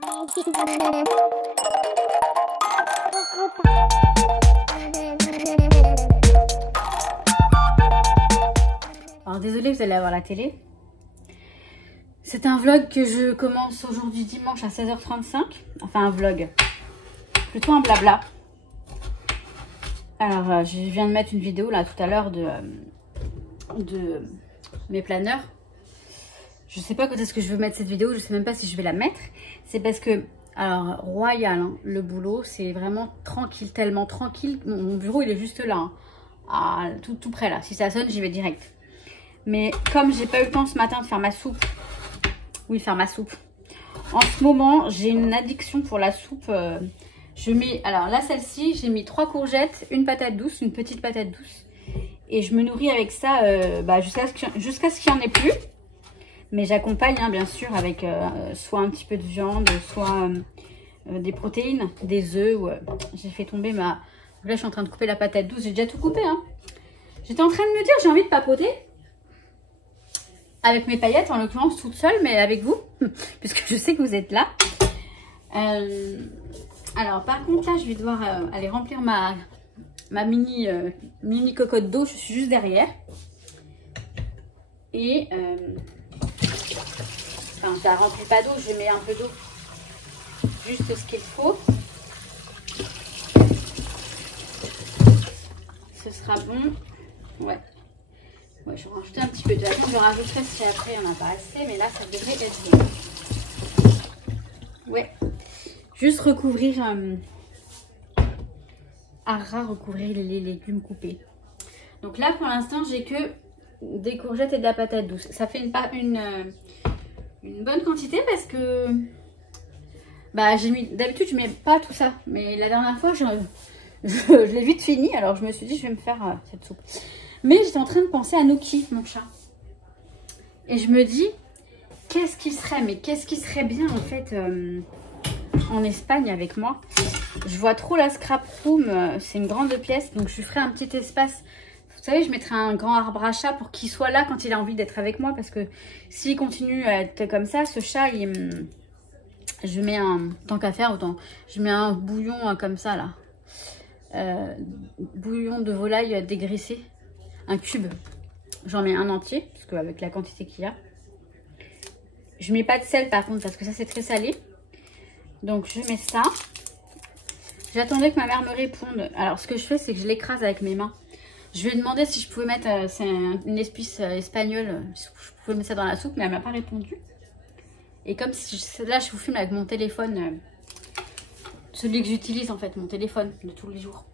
Alors désolée, vous allez avoir la télé. C'est un vlog que je commence aujourd'hui dimanche à 16h35. Enfin un vlog, plutôt un blabla. Alors je viens de mettre une vidéo là tout à l'heure de mes planeurs. Je sais pas quand est-ce que je veux mettre cette vidéo, je sais même pas si je vais la mettre. C'est parce que, alors royal, hein, le boulot, c'est vraiment tranquille, tellement tranquille. Mon bureau il est juste là, hein, tout près là. Si ça sonne, j'y vais direct. Mais comme j'ai pas eu le temps ce matin de faire ma soupe, faire ma soupe. En ce moment, j'ai une addiction pour la soupe. Je mets, alors là, celle-ci, j'ai mis 3 courgettes, une patate douce, une petite patate douce. Et je me nourris avec ça jusqu'à ce qu'il n'y en ait plus. Mais j'accompagne, hein, bien sûr, avec soit un petit peu de viande, soit des protéines, des œufs. J'ai fait tomber ma... Là, je suis en train de couper la patate douce. J'ai déjà tout coupé, hein. J'étais en train de me dire, j'ai envie de papoter. Avec mes paillettes, en l'occurrence toute seule, mais avec vous, puisque je sais que vous êtes là. Alors par contre là, je vais devoir aller remplir ma mini cocotte d'eau. Je suis juste derrière. Et enfin, ça remplit pas d'eau, je mets un peu d'eau. Juste ce qu'il faut. Ce sera bon. Ouais. Ouais, je vais rajouter un petit peu de la viande. Je rajouterai si après il n'y en a pas assez, mais là ça devrait être bon. Ouais, juste recouvrir, recouvrir les légumes coupés. Donc là pour l'instant j'ai que des courgettes et de la patate douce. Ça fait une bonne quantité parce que j'ai mis, d'habitude je mets pas tout ça, mais la dernière fois je l'ai vite fini, alors je me suis dit je vais me faire cette soupe. Mais j'étais en train de penser à Nuki, mon chat. Et je me dis, qu'est-ce qui serait bien en fait en Espagne avec moi. Je vois trop la scrap room, c'est une grande pièce, donc je lui ferai un petit espace. Vous savez, je mettrai un grand arbre à chat pour qu'il soit là quand il a envie d'être avec moi. Parce que s'il continue à être comme ça, ce chat, je mets un... Tant qu'à faire, autant. Je mets un bouillon comme ça, là. Bouillon de volaille dégraissé. Un cube, j'en mets un entier, parce qu'avec la quantité qu'il y a. Je mets pas de sel par contre, parce que ça c'est très salé. Donc je mets ça. J'attendais que ma mère me réponde. Alors ce que je fais, c'est que je l'écrase avec mes mains. Je lui ai demandé si je pouvais mettre, c'est une épice espagnole, si je pouvais mettre ça dans la soupe, mais elle m'a pas répondu. Et comme si là je vous filme avec mon téléphone, celui que j'utilise en fait, mon téléphone de tous les jours.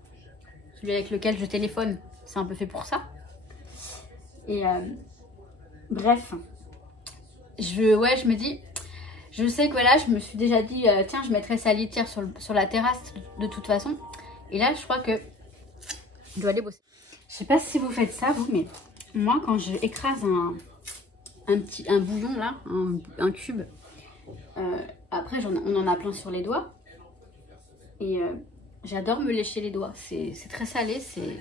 Celui avec lequel je téléphone, c'est un peu fait pour ça. Et bref, je me dis, je sais que voilà, je me suis déjà dit, tiens, je mettrai sa litière sur la terrasse de toute façon. Et là, je crois que je dois aller bosser. Je sais pas si vous faites ça, vous, mais moi, quand je écrase un bouillon là, un cube, après, on en a plein sur les doigts. Et j'adore me lécher les doigts. C'est très salé, c'est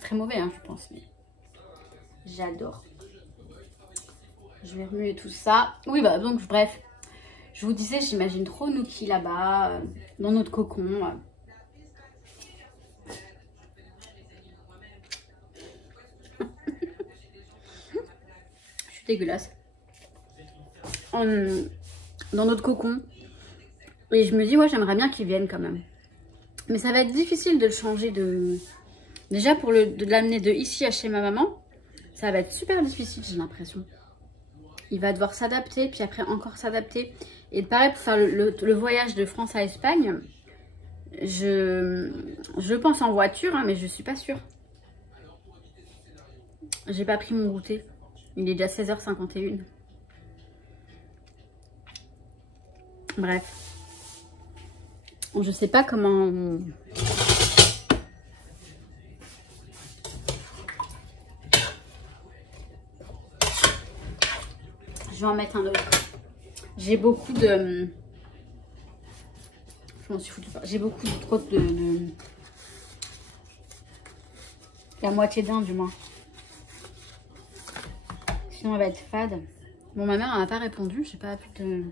très mauvais, hein, je pense, mais... J'adore. Je vais remuer tout ça. Oui, donc bref. Je vous disais, j'imagine trop Nuki là-bas, dans notre cocon. Je suis dégueulasse. Dans notre cocon. Et je me dis, ouais, j'aimerais bien qu'il vienne quand même. Mais ça va être difficile de le changer de... Déjà, de l'amener de ici à chez ma maman. Ça va être super difficile, j'ai l'impression. Il va devoir s'adapter, puis après encore s'adapter. Et pareil, pour faire le voyage de France à Espagne, je pense en voiture, hein, mais je suis pas sûre. J'ai pas pris mon goûter. Il est déjà 16h51. Bref. Je sais pas comment... Je vais en mettre un autre. J'ai beaucoup de... Je m'en suis foutu. J'ai beaucoup de... La moitié d'un du moins. Sinon elle va être fade. Bon, ma mère elle m'a pas répondu. J'ai pas pu de...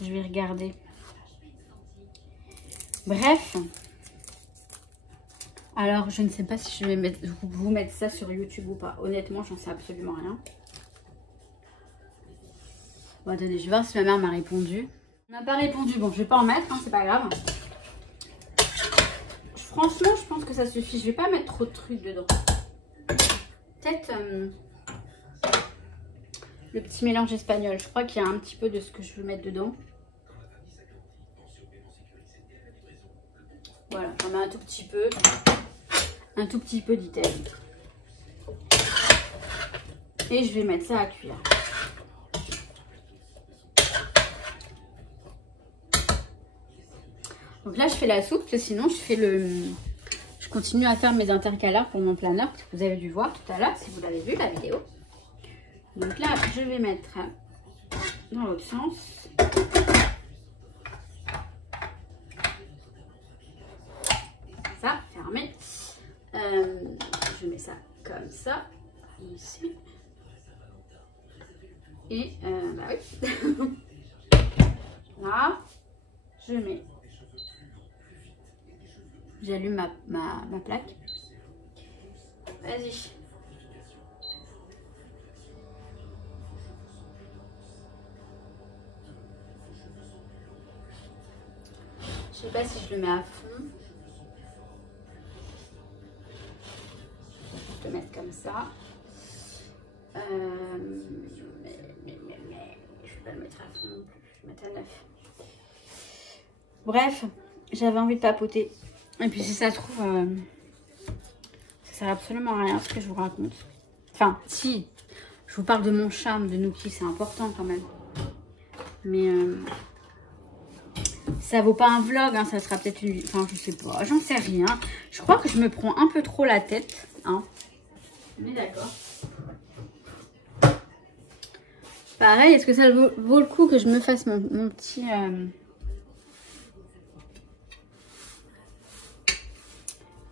Je vais regarder. Bref. Alors, je ne sais pas si je vais vous mettre ça sur YouTube ou pas. Honnêtement, j'en sais absolument rien. Bon, attendez, je vais voir si ma mère m'a répondu. Elle m'a pas répondu. Bon, je vais pas en mettre, hein, c'est pas grave. Franchement, je pense que ça suffit. Je vais pas mettre trop de trucs dedans. Peut-être le petit mélange espagnol. Je crois qu'il y a un petit peu de ce que je veux mettre dedans. Voilà, j'en mets un tout petit peu. Un tout petit peu d'Italie. Et je vais mettre ça à cuire. Donc là, je fais la soupe, parce que sinon, je continue à faire mes intercalaires pour mon planeur, que vous avez dû voir tout à l'heure, si vous l'avez vu, la vidéo. Donc là, je vais mettre dans l'autre sens. Ça, fermé. Je mets ça comme ça, ici. Et, bah oui. Là, je mets... J'allume ma plaque. Vas-y. Je sais pas si je le mets à fond. Je vais le mettre comme ça. Mais je vais pas le mettre à fond non plus. Je vais mettre à 9. Bref, j'avais envie de papoter. Et puis si ça se trouve, ça sert absolument à rien ce que je vous raconte. Enfin, si, je vous parle de mon charme, de Nuki, c'est important quand même. Mais ça vaut pas un vlog, hein, ça sera peut-être une... Enfin, je sais pas, j'en sais rien. Je crois que je me prends un peu trop la tête. Hein. On est d'accord. Pareil, est-ce que ça vaut le coup que je me fasse mon petit...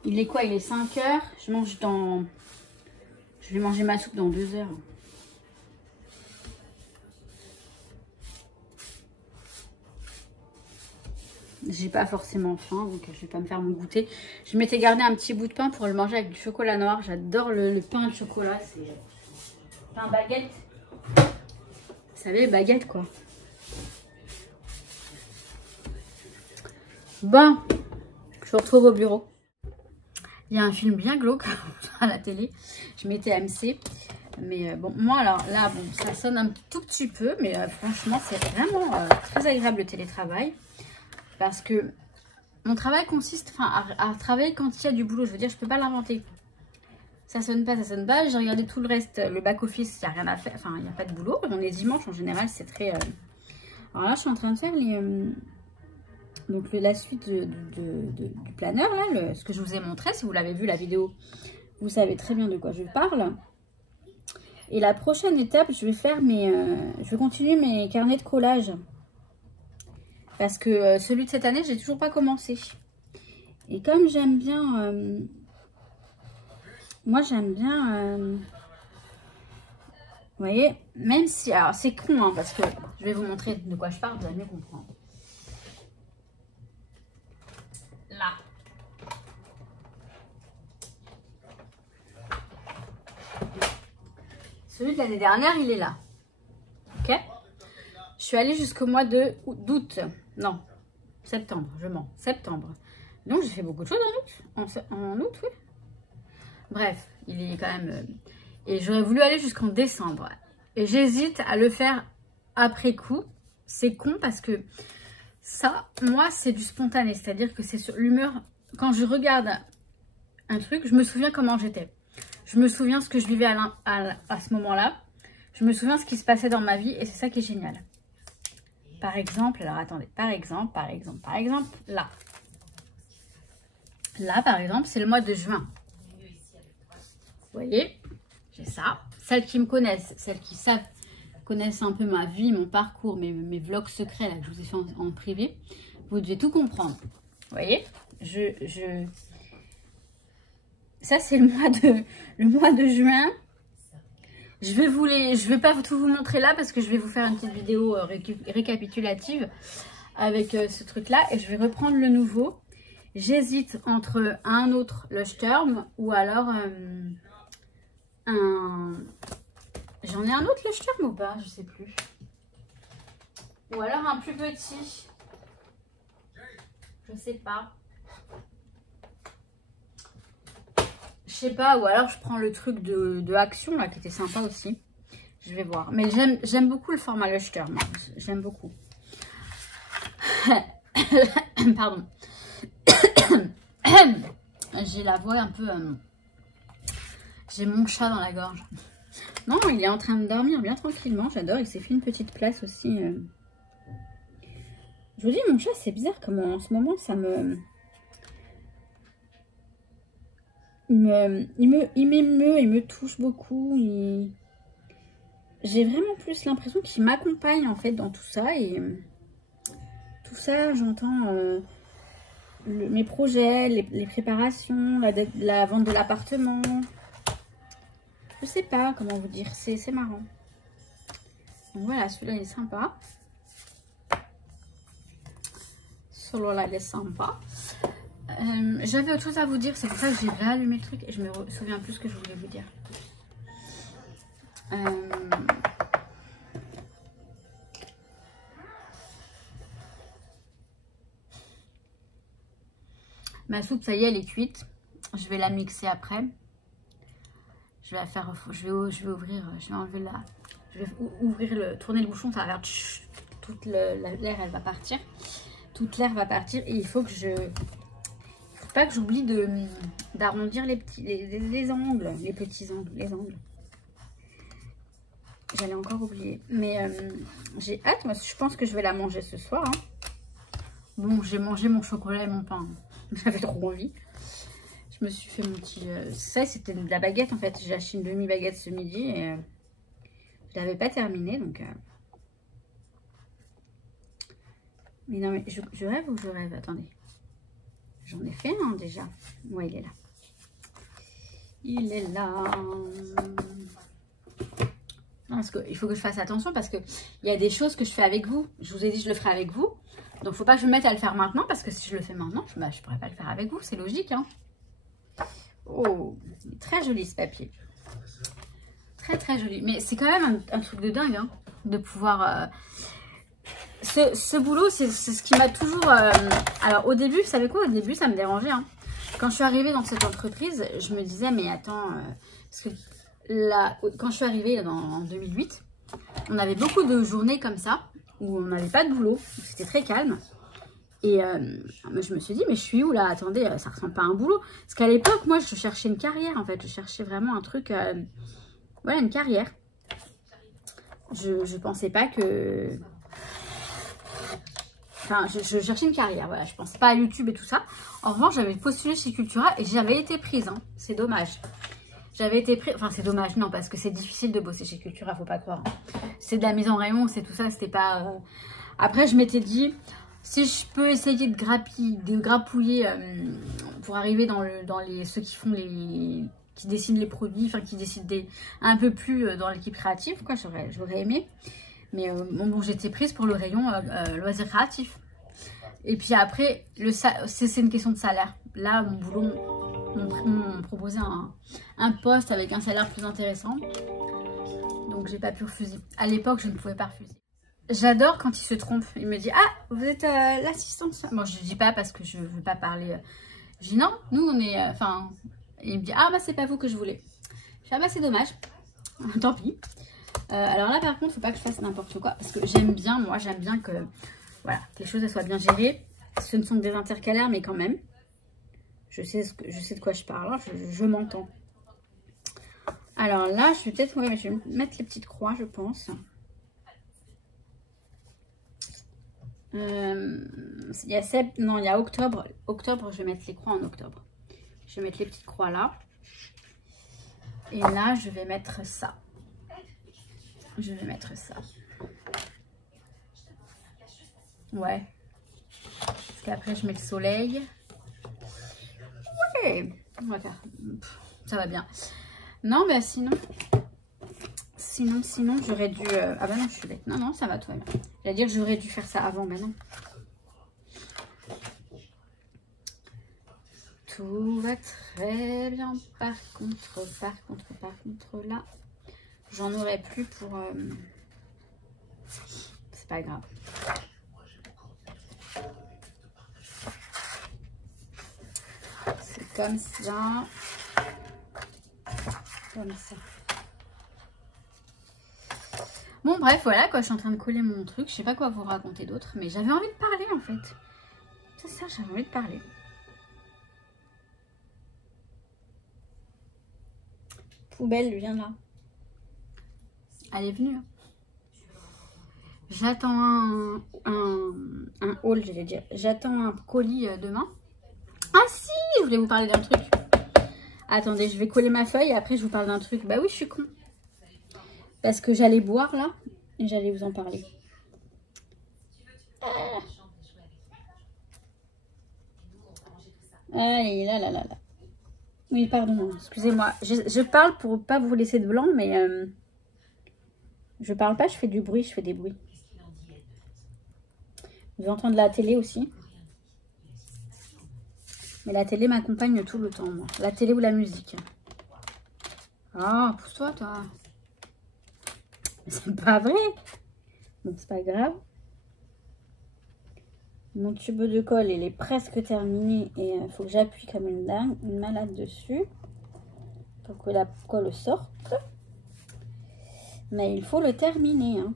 Il est quoi? Il est 5 h. Je mange dans... Je vais manger ma soupe dans 2 heures. J'ai pas forcément faim, donc je vais pas me faire mon goûter. Je m'étais gardé un petit bout de pain pour le manger avec du chocolat noir. J'adore le pain de chocolat. C'est pain baguette. Vous savez, baguette quoi. Bon, je vous retrouve au bureau. Il y a un film bien glauque à la télé. Je mettais AMC. Mais bon, moi alors là, bon, ça sonne un tout petit peu. Mais franchement, c'est vraiment très agréable le télétravail. Parce que mon travail consiste à travailler quand il y a du boulot. Je veux dire, je ne peux pas l'inventer. Ça sonne pas, ça sonne pas. J'ai regardé tout le reste. Le back-office, il n'y a rien à faire. Enfin, il n'y a pas de boulot. On est dimanche en général, c'est très... Alors là, je suis en train de faire les... Donc la suite du planeur, là, ce que je vous ai montré, si vous l'avez vu la vidéo, vous savez très bien de quoi je parle. Et la prochaine étape, je vais faire je vais continuer mes carnets de collage. Parce que celui de cette année, j'ai toujours pas commencé. Et comme j'aime bien... moi, j'aime bien... vous voyez, même si... Alors, c'est con, hein, parce que je vais vous montrer de quoi je parle, vous allez mieux comprendre. Là. Celui de l'année dernière, il est là. Ok? Je suis allée jusqu'au mois d'août. Non, septembre, je mens. Septembre. Donc, j'ai fait beaucoup de choses en août. En août, oui. Bref, il est quand même... Et j'aurais voulu aller jusqu'en décembre. Et j'hésite à le faire après coup. C'est con parce que ça, moi, c'est du spontané. C'est-à-dire que c'est sur l'humeur. Quand je regarde un truc, je me souviens comment j'étais. Je me souviens ce que je vivais à ce moment-là. Je me souviens ce qui se passait dans ma vie. Et c'est ça qui est génial. Par exemple, alors attendez, par exemple, là. Là, par exemple, c'est le mois de juin. Vous voyez, j'ai ça. Celles qui me connaissent, celles qui savent, connaissent un peu ma vie, mon parcours, mes vlogs secrets là, que je vous ai fait en privé, vous devez tout comprendre. Vous voyez, ça c'est le mois de juin. Je vais pas tout vous montrer là parce que je vais vous faire une petite vidéo récapitulative avec ce truc là et je vais reprendre le nouveau. J'hésite entre un autre Lushterm ou alors J'en ai un autre Lushterm ou pas? Je sais plus. Ou alors un plus petit. Je sais pas. Je sais pas, ou alors je prends le truc de Action là qui était sympa aussi. Je vais voir. Mais j'aime beaucoup le format Lushterm. J'aime beaucoup. Pardon. J'ai la voix un peu... J'ai mon chat dans la gorge. Non, il est en train de dormir bien tranquillement. J'adore. Il s'est fait une petite place aussi. Je vous dis, mon chat, c'est bizarre comment en ce moment ça me... Il m'émeut, il me touche beaucoup. J'ai vraiment plus l'impression qu'il m'accompagne en fait dans tout ça. Et tout ça, j'entends mes projets, les préparations, la vente de l'appartement. Je sais pas comment vous dire, c'est marrant. Donc voilà, celui-là il est sympa. Celui-là il est sympa. J'avais autre chose à vous dire, c'est pour ça que j'ai réallumé le truc et je me souviens plus ce que je voulais vous dire. Ma soupe, ça y est, elle est cuite. Je vais la mixer après. Je vais tourner le bouchon, ça va faire toute l'air, elle va partir. Toute l'air va partir et il faut que faut pas que j'oublie d'arrondir les angles, les petits angles, les angles. J'allais encore oublier. Mais j'ai hâte, moi je pense que je vais la manger ce soir. Hein. Bon, j'ai mangé mon chocolat et mon pain. J'avais trop envie. Je me suis fait mon petit... ça, c'était de la baguette en fait. J'ai acheté une demi-baguette ce midi et je l'avais pas terminée. Donc, mais non, mais je rêve ou je rêve? Attendez. J'en ai fait un déjà. Ouais, il est là. Il est là. Non, parce qu'il faut que je fasse attention parce qu'il y a des choses que je fais avec vous. Je vous ai dit je le ferai avec vous. Donc, faut pas que je me mette à le faire maintenant parce que si je le fais maintenant, je pourrais pas le faire avec vous. C'est logique, hein. Oh, il est très joli ce papier. Très, très joli. Mais c'est quand même un truc de dingue, hein, de pouvoir... Ce boulot, c'est ce qui m'a toujours... Alors, au début, vous savez quoi? Au début, ça me dérangeait, hein. Quand je suis arrivée dans cette entreprise, je me disais, mais attends... parce que là, quand je suis arrivée en 2008, on avait beaucoup de journées comme ça, où on n'avait pas de boulot. C'était très calme. Et je me suis dit, mais je suis où là? Attendez, ça ressemble pas à un boulot. Parce qu'à l'époque, moi, je cherchais une carrière, en fait. Je cherchais vraiment un truc... voilà, une carrière. Je pensais pas que... Enfin, je cherchais une carrière, voilà. Je pensais pas à YouTube et tout ça. En revanche, j'avais postulé chez Cultura et j'avais été prise, hein. C'est dommage. J'avais été prise... Enfin, c'est dommage, non, parce que c'est difficile de bosser chez Cultura, faut pas croire. C'est de la mise en rayon, c'est tout ça, c'était pas... Après, je m'étais dit... Si je peux essayer de grappouiller pour arriver dans ceux qui font qui dessinent les produits, enfin qui décident un peu plus dans l'équipe créative, quoi, j'aurais aimé. Mais bon, j'étais prise pour le rayon loisirs créatifs. Et puis après, c'est une question de salaire. Là, mon boulot m'ont proposé un poste avec un salaire plus intéressant. Donc j'ai pas pu refuser. À l'époque, je ne pouvais pas refuser. J'adore quand il se trompe. Il me dit, ah, vous êtes l'assistante. Bon, je ne dis pas parce que je ne veux pas parler. Je dis, non, nous, on est... Enfin, il me dit, ah, bah, c'est pas vous que je voulais. Je dis, ah, bah, c'est dommage. Tant pis. Alors là, par contre, il ne faut pas que je fasse n'importe quoi. Parce que j'aime bien, moi, j'aime bien que, voilà, que les choses elles soient bien gérées. Ce ne sont que des intercalaires, mais quand même. Je sais de quoi je parle. Je m'entends. Alors là, je vais peut-être... Ouais, je vais mettre les petites croix, je pense. Il y a octobre. Octobre, je vais mettre les croix en octobre. Je vais mettre les petites croix là. Et là, je vais mettre ça. Je vais mettre ça. Ouais. Parce qu'après, je mets le soleil. Ouais. Ça va bien. Non, mais sinon, Sinon j'aurais dû... Ah bah non, je suis bête. Non, non, ça va, tout va bien. J'allais dire j'aurais dû faire ça avant, mais non. Tout va très bien. Par contre, là, j'en aurais plus pour... C'est pas grave. C'est comme ça. Comme ça. Bon, bref, voilà quoi, je suis en train de coller mon truc. Je sais pas quoi vous raconter d'autre, mais j'avais envie de parler en fait. C'est ça, j'avais envie de parler. Poubelle, viens là. Elle est venue. J'attends un haul, j'allais dire. J'attends un colis demain. Ah si, je voulais vous parler d'un truc. Attendez, je vais coller ma feuille et après je vous parle d'un truc. Bah oui, je suis con. Parce que j'allais boire là et j'allais vous en parler. Allez, là, là, là, là. Oui, pardon, excusez-moi. Je parle pour pas vous laisser de blanc, mais je parle pas, je fais du bruit, je fais des bruits. Vous entendez la télé aussi. Mais la télé m'accompagne tout le temps, moi. La télé ou la musique. Ah, pousse-toi, toi. C'est pas vrai. Bon, c'est pas grave. Mon tube de colle, il est presque terminé. Et il faut que j'appuie comme une dingue, une malade dessus. Pour que la colle sorte. Mais il faut le terminer. Hein.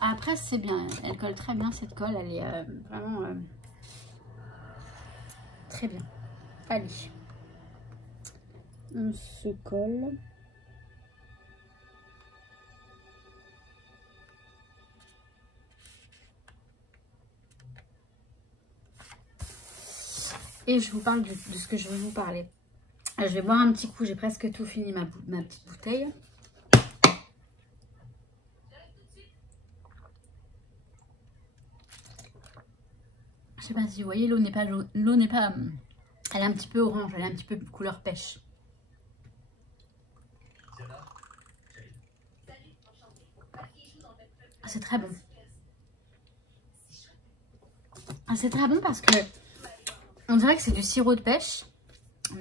Après, c'est bien. Elle colle très bien, cette colle. Elle est vraiment très bien. Allez. On se colle. Et je vous parle de ce que je veux vous parler. Je vais boire un petit coup. J'ai presque tout fini ma petite bouteille. Je sais pas si vous voyez, l'eau n'est pas... Elle est un petit peu orange. Elle est un petit peu couleur pêche. C'est très bon. C'est très bon parce que on dirait que c'est du sirop de pêche.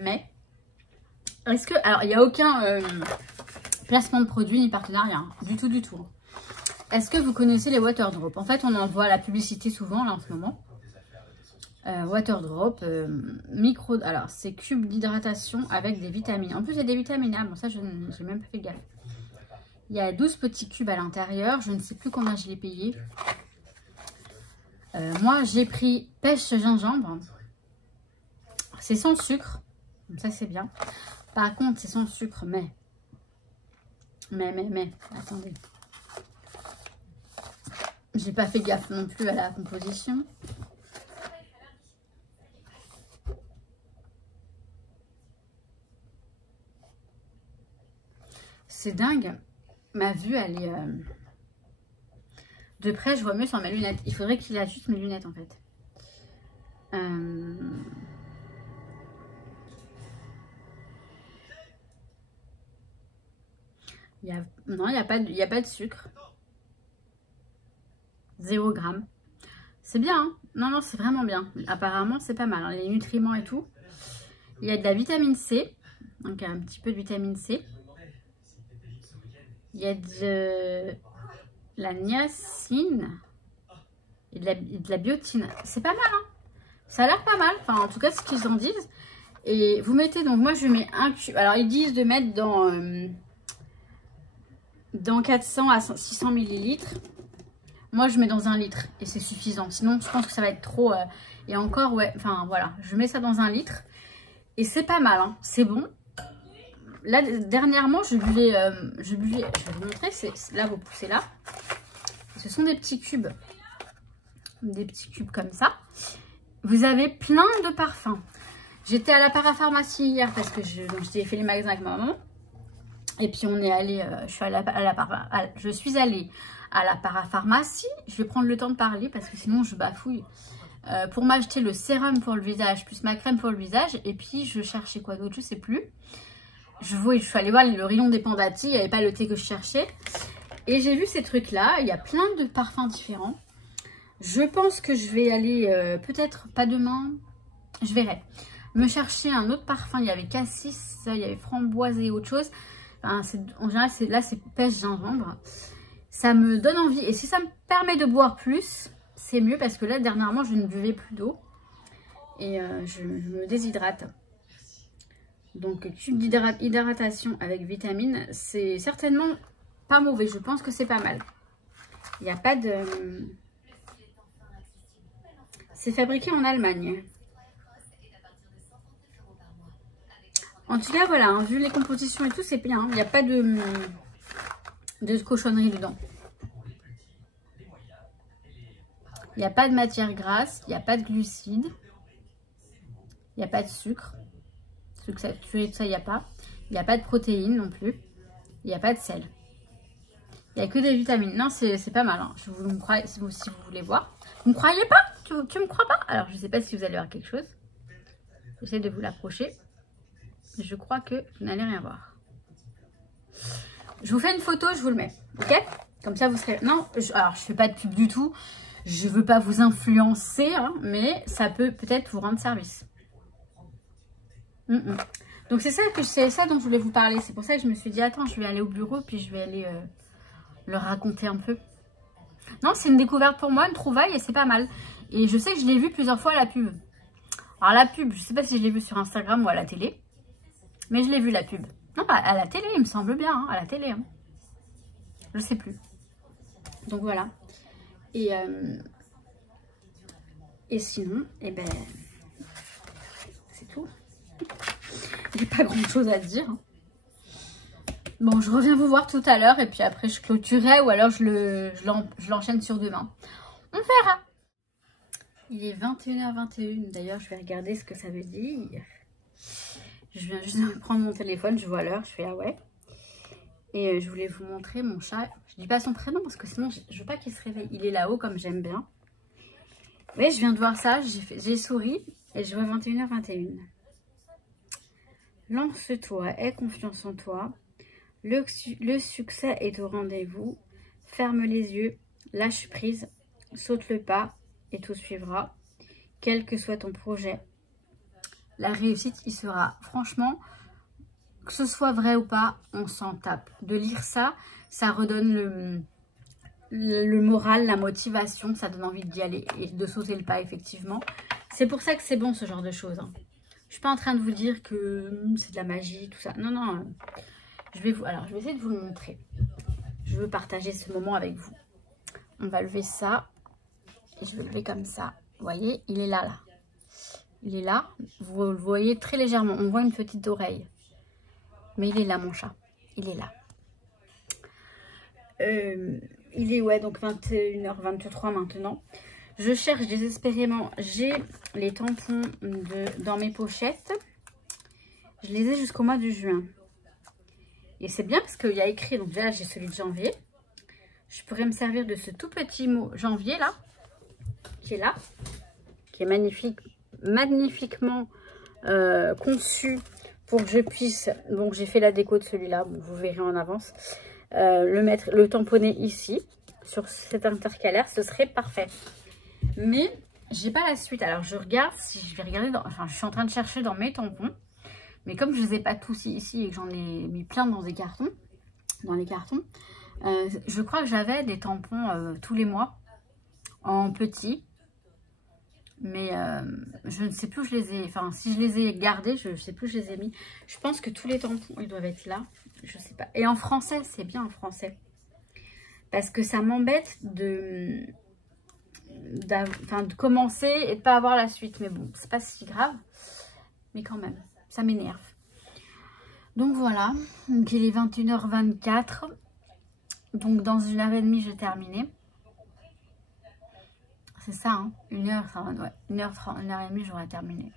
Mais est-ce que... Alors, il n'y a aucun placement de produit ni partenariat. Hein, du tout. Est-ce que vous connaissez les water drops? En fait, on en voit la publicité souvent là en ce moment. Water drop, micro... Alors, c'est cube d'hydratation avec des vitamines. En plus, il y a des vitamines. Ah bon, ça, je n'ai même pas fait gaffe. Il y a 12 petits cubes à l'intérieur. Je ne sais plus combien je l'ai payé. Moi, j'ai pris pêche gingembre. C'est sans sucre. Donc ça, c'est bien. Par contre, c'est sans sucre, mais... Attendez. J'ai pas fait gaffe non plus à la composition. C'est dingue. Ma vue, elle est... De près, je vois mieux sans mes lunettes. Il faudrait qu'il ajuste mes lunettes, en fait. Non, il n'y a pas de sucre. 0 g. C'est bien, hein? Non, c'est vraiment bien. Apparemment, c'est pas mal. Hein, les nutriments et tout. Il y a de la vitamine C. Donc, un petit peu de vitamine C. Il y a de la niacine et de la biotine. C'est pas mal, hein? Ça a l'air pas mal. Enfin, en tout cas, ce qu'ils en disent. Et vous mettez, donc moi, je mets un cube. Alors, ils disent de mettre dans 400 à 600 ml. Moi, je mets dans 1 litre et c'est suffisant. Sinon, je pense que ça va être trop. Et encore, ouais, enfin, voilà. Je mets ça dans 1 litre. Et c'est pas mal, hein. C'est bon. Là, dernièrement, je buvais, je vais vous montrer, là, vous poussez là. Ce sont des petits cubes. Des petits cubes comme ça. Vous avez plein de parfums. J'étais à la parapharmacie hier parce que j'ai fait les magasins avec ma maman. Et puis, on est allé, je suis allée à la parapharmacie. Je vais prendre le temps de parler parce que sinon, je bafouille. Pour m'acheter le sérum pour le visage, plus ma crème pour le visage. Et puis, je cherchais quoi d'autre, je sais plus. je suis allée voir le rayon des Pandati, il n'y avait pas le thé que je cherchais. Et j'ai vu ces trucs-là, il y a plein de parfums différents. Je pense que je vais aller, peut-être pas demain, je verrai. Me chercher un autre parfum, il y avait cassis, il y avait framboise et autre chose. Enfin, en général, là c'est pêche gingembre. Ça me donne envie. Et si ça me permet de boire plus, c'est mieux parce que là, dernièrement, je ne buvais plus d'eau. Et je me déshydrate. Donc, tube d'hydratation avec vitamines, c'est certainement pas mauvais. Je pense que c'est pas mal. Il n'y a pas de... C'est fabriqué en Allemagne. En tout cas, voilà, hein, vu les compositions et tout, c'est bien. Il n'y a pas de cochonnerie dedans. Il n'y a pas de matière grasse, il n'y a pas de glucides, il n'y a pas de sucre. Sucre saturé, tout ça, il n'y a pas. Il n'y a pas de protéines non plus. Il n'y a pas de sel. Il n'y a que des vitamines. Non, c'est pas mal. Hein. Vous me croyez, si vous voulez voir. Vous me croyez pas? Tu me crois pas? Alors, je ne sais pas si vous allez voir quelque chose. J'essaie de vous l'approcher. Je crois que vous n'allez rien voir. Je vous fais une photo, je vous le mets. Ok? Comme ça, vous serez... Non, alors, je ne fais pas de pub du tout. Je ne veux pas vous influencer, hein, mais ça peut peut-être vous rendre service. Donc, c'est ça dont je voulais vous parler. C'est pour ça que je me suis dit, attends, je vais aller au bureau, puis je vais aller leur raconter un peu. Non, c'est une découverte pour moi, une trouvaille, et c'est pas mal. Et je sais que je l'ai vu plusieurs fois à la pub. Alors, la pub, je ne sais pas si je l'ai vu sur Instagram ou à la télé. Mais je l'ai vu, la pub. Non, pas à la télé, il me semble bien, hein, à la télé. Hein. Je sais plus. Donc, voilà. Et sinon, eh ben, c'est tout. Il n'y a pas grand chose à dire. Bon, je reviens vous voir tout à l'heure et puis après je clôturerai ou alors je l'enchaîne sur demain. On verra. Il est 21h21. D'ailleurs, je vais regarder ce que ça veut dire. Je viens juste de prendre mon téléphone, je vois l'heure, je fais ah ouais. Et je voulais vous montrer mon chat. Je dis pas son prénom parce que sinon je veux pas qu'il se réveille. Il est là-haut comme j'aime bien. Oui, je viens de voir ça, j'ai souri et je vois 21h21. Lance-toi, aie confiance en toi. Le succès est au rendez-vous. Ferme les yeux, lâche prise, saute le pas et tout suivra. Quel que soit ton projet, la réussite y sera. Franchement, que ce soit vrai ou pas, on s'en tape. De lire ça, ça redonne le moral, la motivation, ça donne envie d'y aller et de sauter le pas, effectivement. C'est pour ça que c'est bon, ce genre de choses. Hein. Je suis pas en train de vous dire que c'est de la magie, tout ça. Non, non. Je vais essayer de vous le montrer. Je veux partager ce moment avec vous. On va lever ça. Et je vais lever comme ça. Vous voyez, il est là, là. Il est là. Vous le voyez très légèrement. On voit une petite oreille. Mais il est là, mon chat. Il est là. Il est, ouais, donc 21h23 maintenant. Je cherche désespérément. J'ai les tampons dans mes pochettes. Je les ai jusqu'au mois de juin. Et c'est bien parce qu'il y a écrit, donc là j'ai celui de janvier. Je pourrais me servir de ce tout petit mot janvier là, qui est là, qui est magnifiquement conçu pour que je puisse, donc j'ai fait la déco de celui-là, bon, vous verrez en avance, le tamponner ici, sur cet intercalaire, ce serait parfait. Mais j'ai pas la suite, alors je regarde, si je vais regarder, enfin je suis en train de chercher dans mes tampons. Mais comme je ne les ai pas tous ici et que j'en ai mis plein dans les cartons, je crois que j'avais des tampons tous les mois en petit. Mais je ne sais plus où je les ai. Enfin, si je les ai gardés, je ne sais plus où je les ai mis. Je pense que tous les tampons, ils doivent être là. Je sais pas. Et en français, c'est bien en français. Parce que ça m'embête de commencer et de ne pas avoir la suite. Mais bon, c'est pas si grave. Mais quand même. Ça m'énerve. Donc voilà, donc il est 21h24. Donc dans 1h30, j'ai terminé. C'est ça, hein, 1h30, ouais, 1h30, 1h30, j'aurai terminé.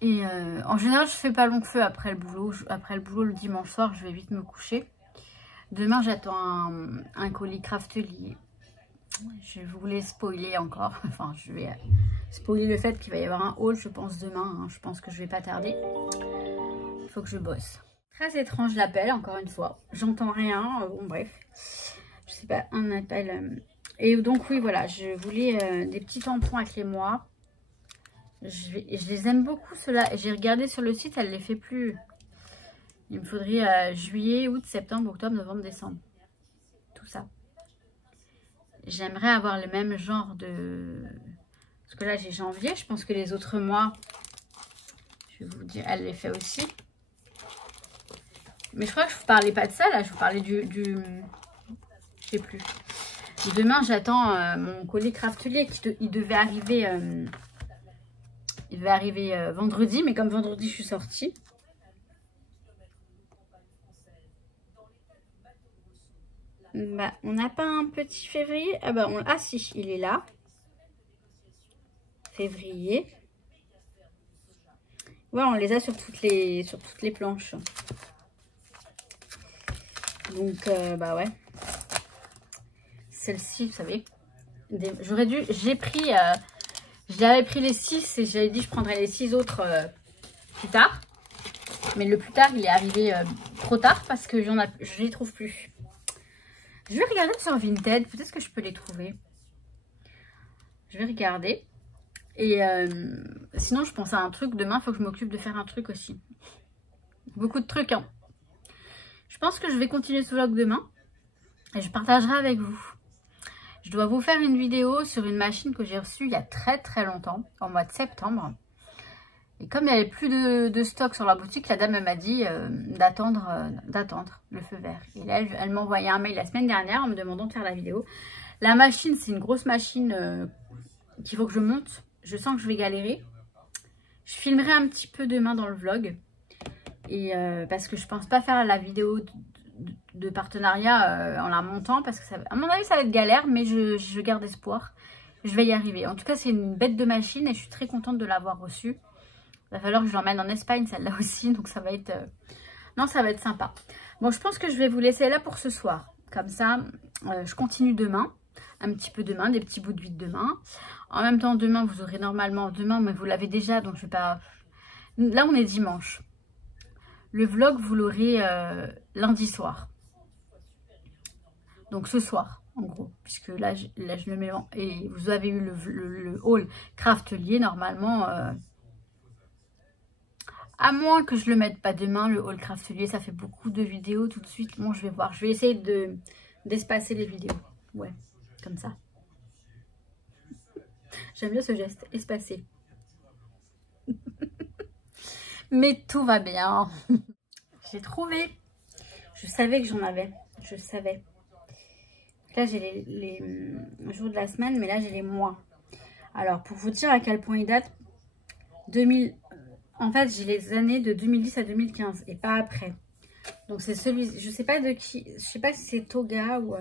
Et en général, je fais pas long feu après le boulot. Après le boulot, le dimanche soir, je vais vite me coucher. Demain, j'attends un colis Craftelier. Je voulais spoiler encore. Enfin, je vais spoiler le fait qu'il va y avoir un haul, je pense, demain. Hein. Je pense que je vais pas tarder. Il faut que je bosse. Très étrange l'appel, encore une fois. J'entends rien. Bon, bref. Je sais pas, un appel. Et donc, oui, voilà. Je voulais des petits tampons avec les mois. Je les aime beaucoup, ceux-là. J'ai regardé sur le site, elle ne les fait plus. Il me faudrait juillet, août, septembre, octobre, novembre, décembre. Tout ça. J'aimerais avoir le même genre de... Parce que là, j'ai janvier. Je pense que les autres mois, je vais vous dire, elle les fait aussi. Mais je crois que je vous parlais pas de ça, là. Je vous parlais du... Je sais plus. Demain, j'attends mon colis Craftelier. Il devait arriver... il devait arriver vendredi. Mais comme vendredi, je suis sortie. Bah, on n'a pas un petit février. Ah bah, ah si, il est là. Février. Ouais, on les a sur toutes les planches. Donc, bah ouais. Celle-ci, vous savez, j'aurais dû... J'avais pris les 6 et j'avais dit je prendrais les 6 autres plus tard. Mais le plus tard, il est arrivé trop tard parce que je les trouve plus. Je vais regarder sur Vinted. Peut-être que je peux les trouver. Je vais regarder. Et sinon, je pense à un truc. Demain, il faut que je m'occupe de faire un truc aussi. Beaucoup de trucs, hein. Je pense que je vais continuer ce vlog demain. Et je partagerai avec vous. Je dois vous faire une vidéo sur une machine que j'ai reçue il y a très longtemps. Au mois de septembre. Et comme il n'y avait plus de stock sur la boutique, la dame m'a dit d'attendre le feu vert. Et là, elle m'a envoyé un mail la semaine dernière en me demandant de faire la vidéo. La machine, c'est une grosse machine qu'il faut que je monte. Je sens que je vais galérer. Je filmerai un petit peu demain dans le vlog. Et parce que je pense pas faire la vidéo de partenariat en la montant. Parce que ça, à mon avis, ça va être galère. Mais je garde espoir. Je vais y arriver. En tout cas, c'est une bête de machine. Et je suis très contente de l'avoir reçue. Il va falloir que je l'emmène en Espagne, celle-là aussi. Donc, ça va être... Non, ça va être sympa. Bon, je pense que je vais vous laisser là pour ce soir. Comme ça, je continue demain. Un petit peu demain, des petits bouts de 8 demain. En même temps, demain, vous aurez normalement... Demain, mais vous l'avez déjà, donc je vais pas... Là, on est dimanche. Le vlog, vous l'aurez lundi soir. Donc, ce soir, en gros. Puisque là, je le mets... Et vous avez eu le haul Craftelier, normalement... À moins que je le mette pas demain, le haul Craftelier, ça fait beaucoup de vidéos tout de suite. Bon, je vais voir. Je vais essayer d'espacer les vidéos. Ouais, comme ça. J'aime bien ce geste, espacer. Mais tout va bien. J'ai trouvé. Je savais que j'en avais. Je savais. Là, j'ai les jours de la semaine, mais là, j'ai les mois. Alors, pour vous dire à quel point ils datent, 2000... En fait, j'ai les années de 2010 à 2015 et pas après. Donc, c'est celui... Je sais pas de qui... Je sais pas si c'est Toga ou...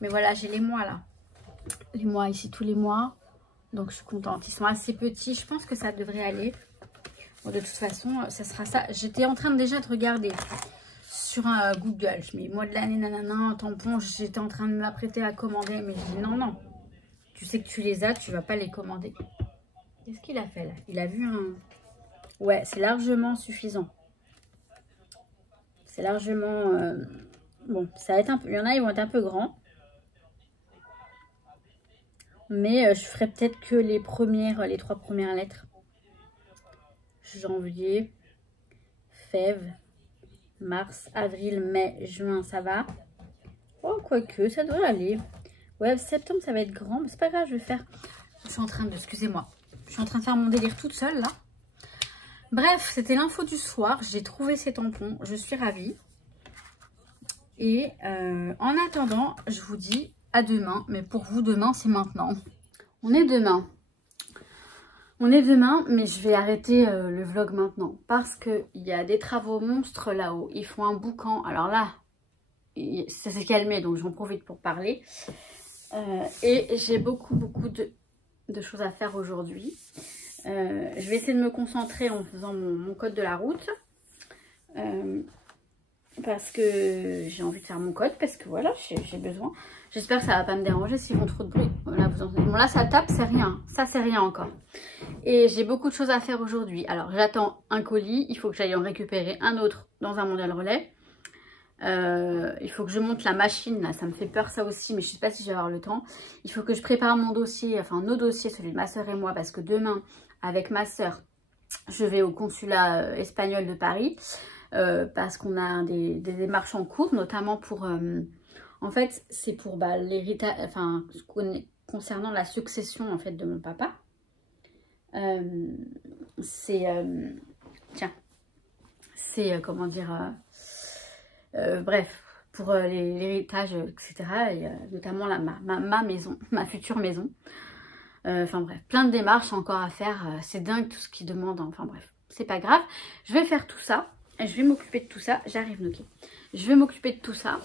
Mais voilà, j'ai les mois là. Les mois ici, tous les mois. Donc, je suis contente. Ils sont assez petits. Je pense que ça devrait aller. Bon, de toute façon, ça sera ça. J'étais en train déjà de regarder sur un Google. Je mets mois de l'année, nanana, un tampon. J'étais en train de m'apprêter à commander. Mais je dis non, non. Tu sais que tu les as, tu vas pas les commander. Qu'est-ce qu'il a fait là? Il a vu un... Ouais, c'est largement suffisant. C'est largement... Bon, ça va être un peu... Il y en a, ils vont être un peu grands. Mais je ferai peut-être que les 3 premières lettres. Janvier, Fèvre, Mars, Avril, Mai, Juin, ça va. Oh, quoique, ça doit aller. Ouais, septembre, ça va être grand. Mais c'est pas grave, je vais faire... Je suis en train de... Excusez-moi. Je suis en train de faire mon délire toute seule, là. Bref, c'était l'info du soir. J'ai trouvé ces tampons. Je suis ravie. Et en attendant, je vous dis à demain. Mais pour vous, demain, c'est maintenant. On est demain. On est demain, mais je vais arrêter le vlog maintenant. Parce qu'il y a des travaux monstres là-haut. Ils font un boucan. Alors là, ça s'est calmé, donc j'en profite pour parler. Et j'ai beaucoup de choses à faire aujourd'hui. Je vais essayer de me concentrer en faisant mon code de la route. parce que j'ai envie de faire mon code, parce que voilà, j'ai besoin. J'espère que ça va pas me déranger s'ils font trop de bruit. Là, bon, là ça tape, c'est rien. Ça, c'est rien encore. Et j'ai beaucoup de choses à faire aujourd'hui. Alors, j'attends un colis. Il faut que j'aille en récupérer un autre dans un mondial relais. Il faut que je monte la machine. Là, ça me fait peur ça aussi, mais je sais pas si je vais avoir le temps. Il faut que je prépare mon dossier, enfin nos dossiers, celui de ma soeur et moi, parce que demain, avec ma soeur, je vais au consulat espagnol de Paris. Parce qu'on a des démarches en cours, notamment pour... en fait, c'est pour l'héritage, enfin, concernant la succession en fait de mon papa. Comment dire... bref, pour l'héritage, etc. Et notamment ma maison, ma future maison. Enfin bref, plein de démarches encore à faire. C'est dingue tout ce qu'ils demandent. Enfin bref, c'est pas grave. Je vais faire tout ça. Je vais m'occuper de tout ça. J'arrive, Noki. Je vais m'occuper de tout ça.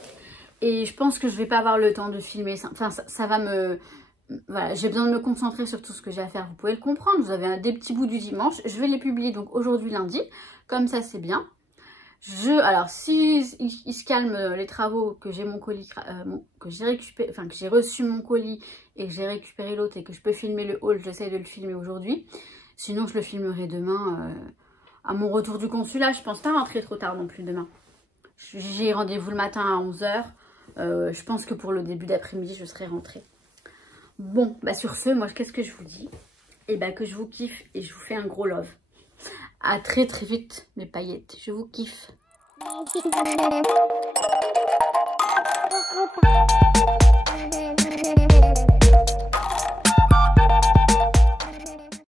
Et je pense que je vais pas avoir le temps de filmer. Enfin, ça va me... Voilà, j'ai besoin de me concentrer sur tout ce que j'ai à faire. Vous pouvez le comprendre. Vous avez des petits bouts du dimanche. Je vais les publier donc aujourd'hui lundi. Comme ça, c'est bien. Alors, si il se calme les travaux, que j'ai mon colis, que j'ai récupéré, enfin que j'ai reçu mon colis et que j'ai récupéré l'autre et que je peux filmer le haul, j'essaie de le filmer aujourd'hui. Sinon, je le filmerai demain à mon retour du consulat. Je pense pas rentrer trop tard non plus demain. J'ai rendez-vous le matin à 11 h. Je pense que pour le début d'après-midi, je serai rentrée. Bon, bah sur ce, moi, qu'est-ce que je vous dis? Et bah que je vous kiffe et je vous fais un gros love. À très très vite, mes paillettes. Je vous kiffe.